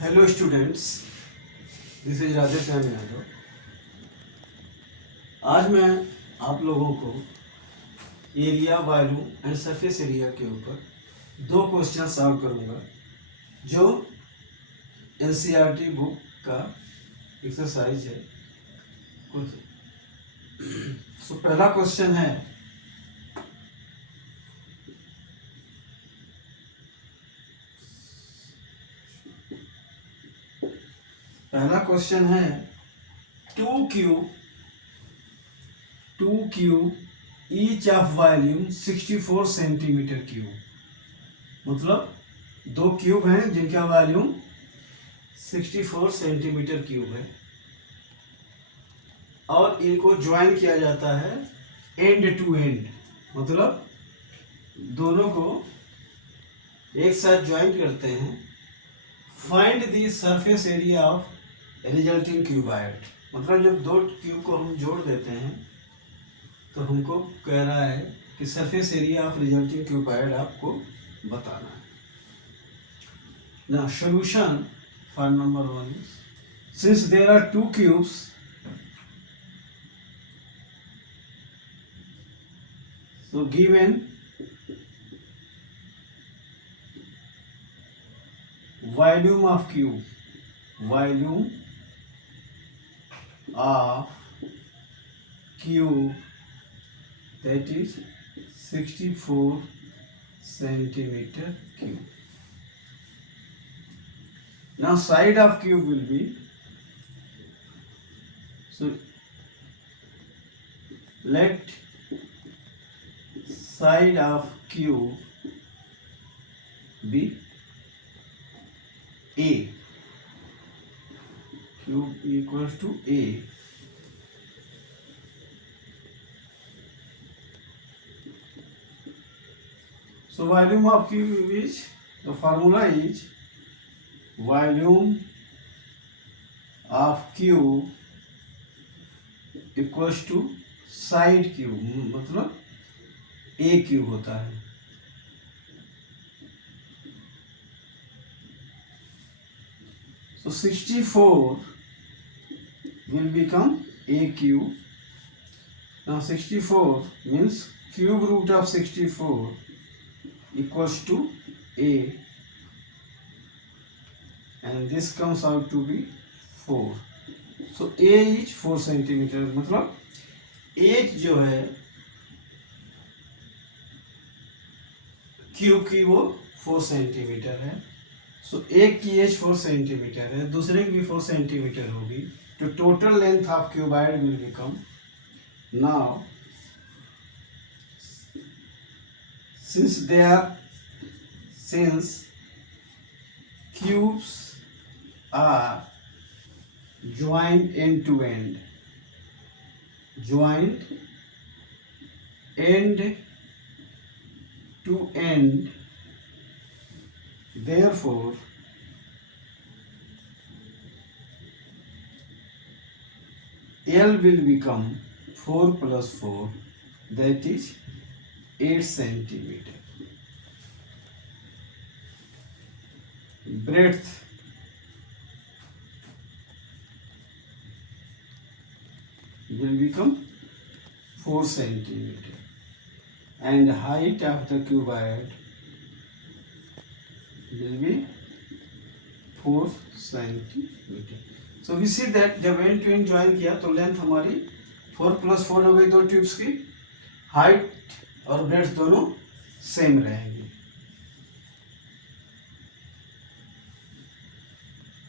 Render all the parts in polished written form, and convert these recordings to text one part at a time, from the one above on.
Hello students, this is Radhe Shyam Yadav. आज मैं आप लोगों को area, volume and surface area के ऊपर दो क्वेश्चन सॉल्व करूंगा जो एनसीईआरटी बुक का एक्सरसाइज है। तो पहला क्वेश्चन है, two cube each of volume 64 centimetre cube. मतलब दो क्यूब हैं जिनका वॉल्यूम 64 सेंटीमीटर क्यूब है और इनको ज्वाइन किया जाता है एंड टू एंड, मतलब दोनों को एक साथ ज्वाइन करते हैं। Find the surface area of resulting cuboid. मतलब जब दो क्यूब को हम जोड़ देते हैं तो हमको कह रहा है कि surface area of resulting cuboid आपको बताना है ना। Solution for number 1 is, since there are two cubes, so given volume of cube that is 64 centimeter cube. Now side of cube will be, so let side of cube be A. Cube equals to A. So volume of cube is, the formula is volume of cube equals to side cube, मतलब A cube होता है। So 64 will become A cube. Now 64 means cube root of 64 equals to A, and this comes out to be 4. So A is 4 centimeter, मतलब as जो है cube की वो 4 centimetre है। सो एक की एज 4 सेंटीमीटर है, दूसरे की भी 4 सेंटीमीटर होगी, तो total length of cuboid will become, now since cubes are joined end to end, therefore L will become 4 plus 4, that is 8 centimeter. Breadth will become 4 centimeter and height of the cuboid will be 4 centimeter. So we see that जब end to end join किया तो length हमारी 4 plus 4 हो गई दो tubes की, height और breadth दोनों सेम रहेंगी।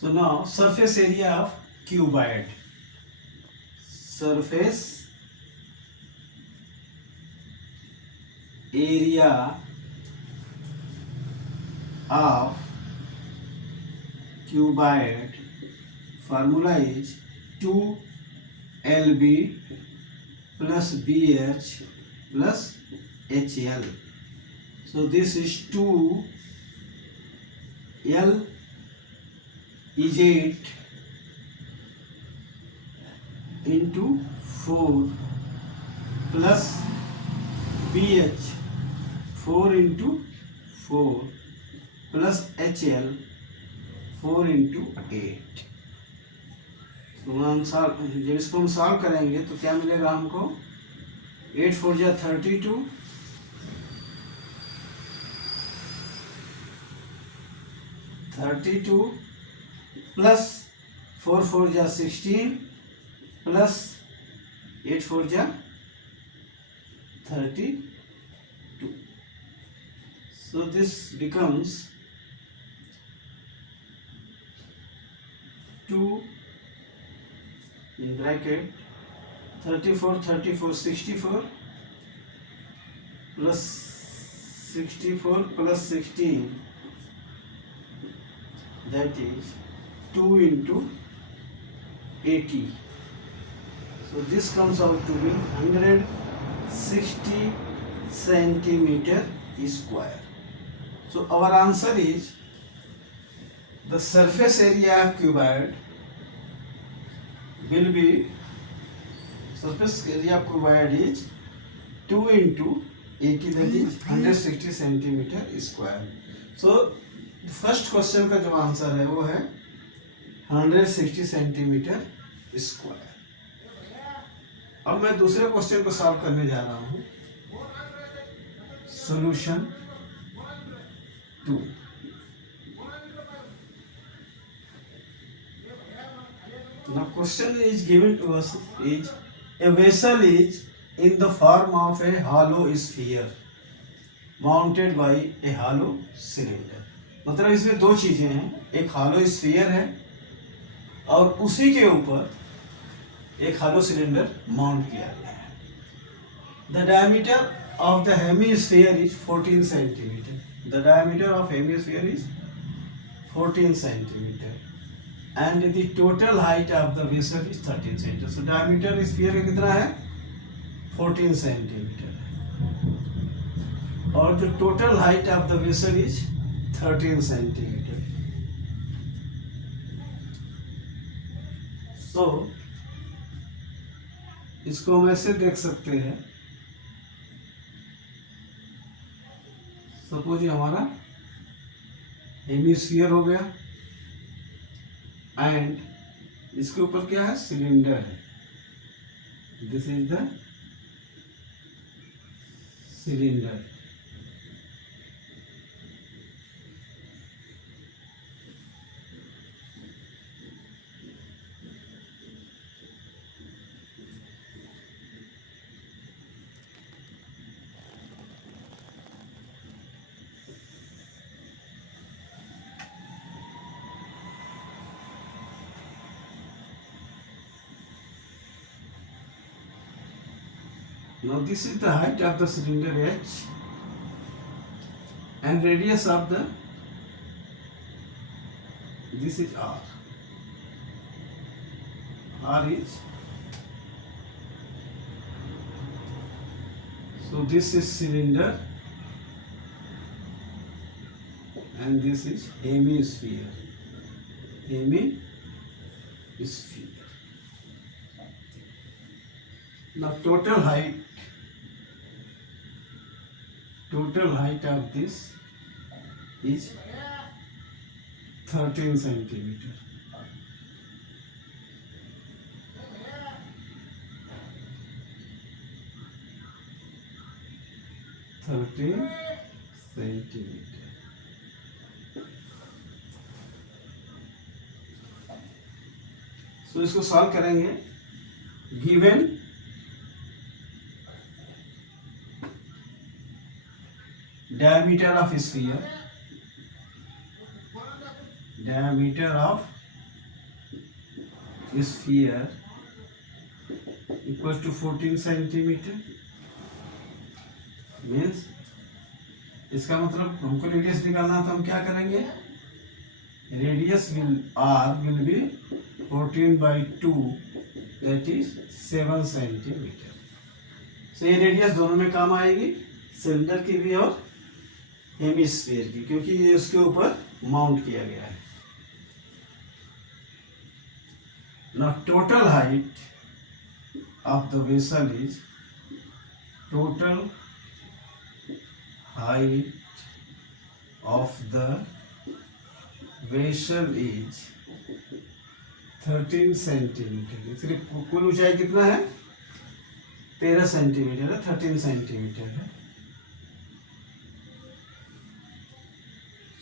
So now surface area of cuboid. Surface area of cuboid, formula is 2LB plus BH plus HL. So this is 2L is 8 into 4 plus BH 4 into 4 plus HL 4 into 8। तो जब इसको हम solve करेंगे तो क्या मिलेगा हमको? 8 4 जा 32, 32 प्लस 4 4 जा 16 प्लस 8 4 जा 32. So this becomes 2 in bracket 34 34 64 plus 64 plus 16, that is 2 into 80. So this comes out to be 160 centimeter square. So our answer is the surface area of cuboid will be, surface area of cuboid is 2 into 80, that is 160 centimeter square. So first question का जो answer है वो है 160 centimetre square. अब मैं दूसरे question को solve करने जा रहा हूं। Solution 2। Now question is given to us is a vessel is in the form of a hollow sphere mounted by a hollow cylinder। मतलब इसमें दो चीजें हैं, एक hollow sphere है और उसी के ऊपर एक hollow cylinder माउंट किया गया है। The diameter of the hemisphere is 14 centimeter. The diameter of hemisphere is 14 centimeter. And the total height of the vessel is 13 centimeter. So diameter sphere का कितना है? 14 centimeter और जो total height of the vessel is 13 centimeter. So इसको हम ऐसे देख सकते हैं, सपोज ये हमारा हेमिस्फीयर हो गया एंड इसके ऊपर क्या है? सिलेंडर है। This is the cylinder. Now this is the height of the cylinder H and radius of the, this is R. R is, so this is cylinder and this is hemisphere. Hemisphere. Now total height of this is 13 centimeter. So इसको solve करेंगे। Given diameter of sphere, diameter of sphere equals to 14 centimeter, means इसका मतलब हमको radius निकालना तो हम क्या करेंगे? Radius will R will be 14 by 2, that is 7 centimeter. So ये रेडियस दोनों में काम आएगी, सिलेंडर की भी और हेमिस्फीयर की, क्योंकि ये उसके ऊपर माउंट किया गया है। Now total height of the vessel is, total height of the vessel is 13 centimetre. इसलिए कुल ऊंचाई कितना है? 13 सेंटीमीटर है, 13 सेंटीमीटर है।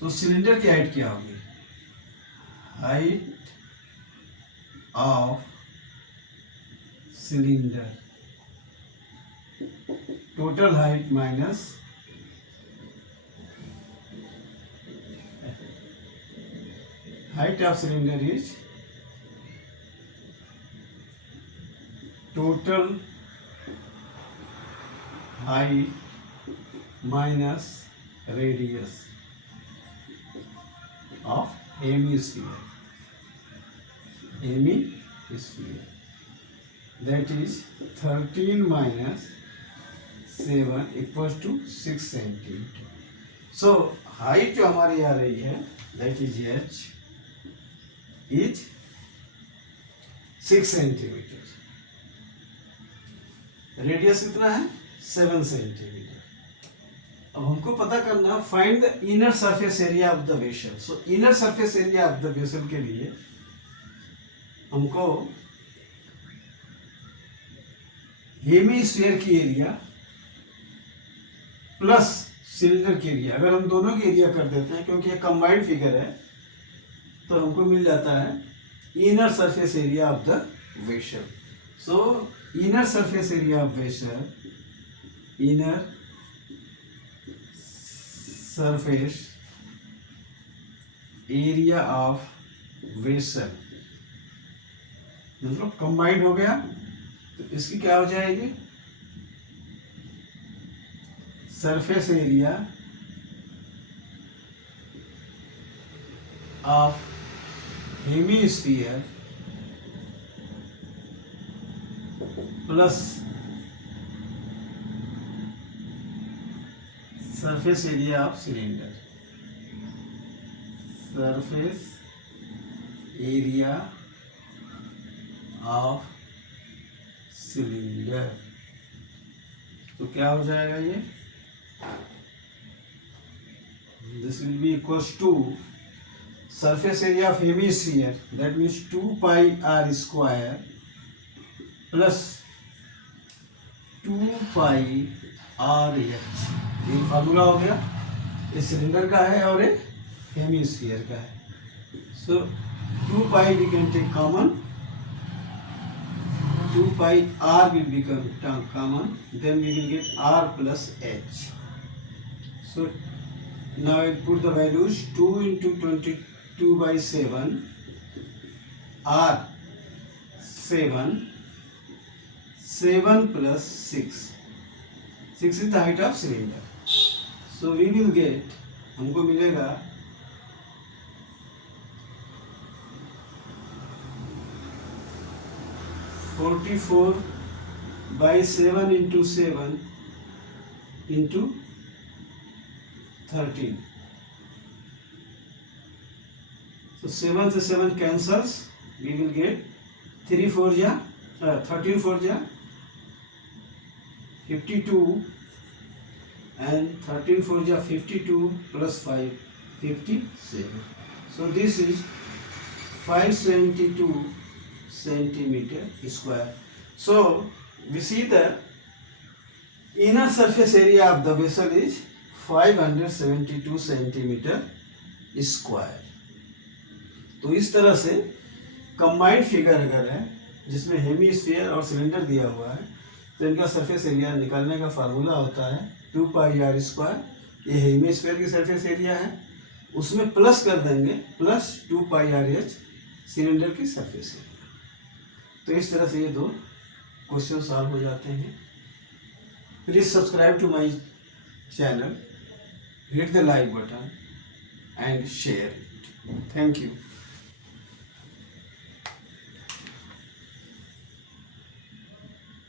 तो सिलेंडर की हाइट क्या होगी? Height of cylinder, total height minus height of cylinder is total height minus radius of hemisphere. Hemisphere. That is 13 minus 7 equals to 6 centimeter. So height जो हमारी आ रही है that is h is 6 centimetre. Radius कितना है? 7 centimetre. अब हमको पता करना find the inner surface area of the vessel. So inner surface area of the vessel के लिए हमको हेमीस्फीयर की एरिया प्लस सिलेंडर की एरिया, अगर हम दोनों की एरिया कर देते हैं, क्योंकि ये कंबाइंड फिगर है, तो हमको मिल जाता है inner surface area of the vessel. So inner surface area of vessel, inner surface area of vessel मतलब कंबाइंड हो गया, तो इसकी क्या हो जाएगी? Surface area of hemisphere plus surface area of cylinder, surface area of cylinder. तो क्या हो जाएगा ये? This will be equals to surface area of hemisphere, that means 2 pi r square plus 2 pi r h। ये formula हो गया, ये cylinder का है और ये हेमीस्फीयर का है। सो 2 pi we can take common, 2 pi r will become common, then we will get r plus h. So now I put the values 2 into 22 by 7 r 7 plus 6 is the height of cylinder. So we will get, हमको मिलेगा 44 by 7 into 7 into 13. So 7 से 7 cancels, we will get 13 4 ja 52 and 13 4 ja 52 plus 5 57. So this is 572 centimeter square. So we see the inner surface area of the vessel is 572 centimeter square. तो इस तरह से combined figure अगर है जिसमें hemisphere और cylinder दिया हुआ है, तो इनका सरफेस एरिया निकालने का फार्मूला होता है 2 पाई आर स्क्वायर। ये हेमीस्फीयर की सरफेस एरिया है, उसमें प्लस कर देंगे प्लस 2 पाई आर एच सिलेंडर की सरफेस एरिया। तो इस तरह से ये दो क्वेश्चन सॉल्व हो जाते हैं। Please subscribe to my channel, hit the like button and share it. Thank you.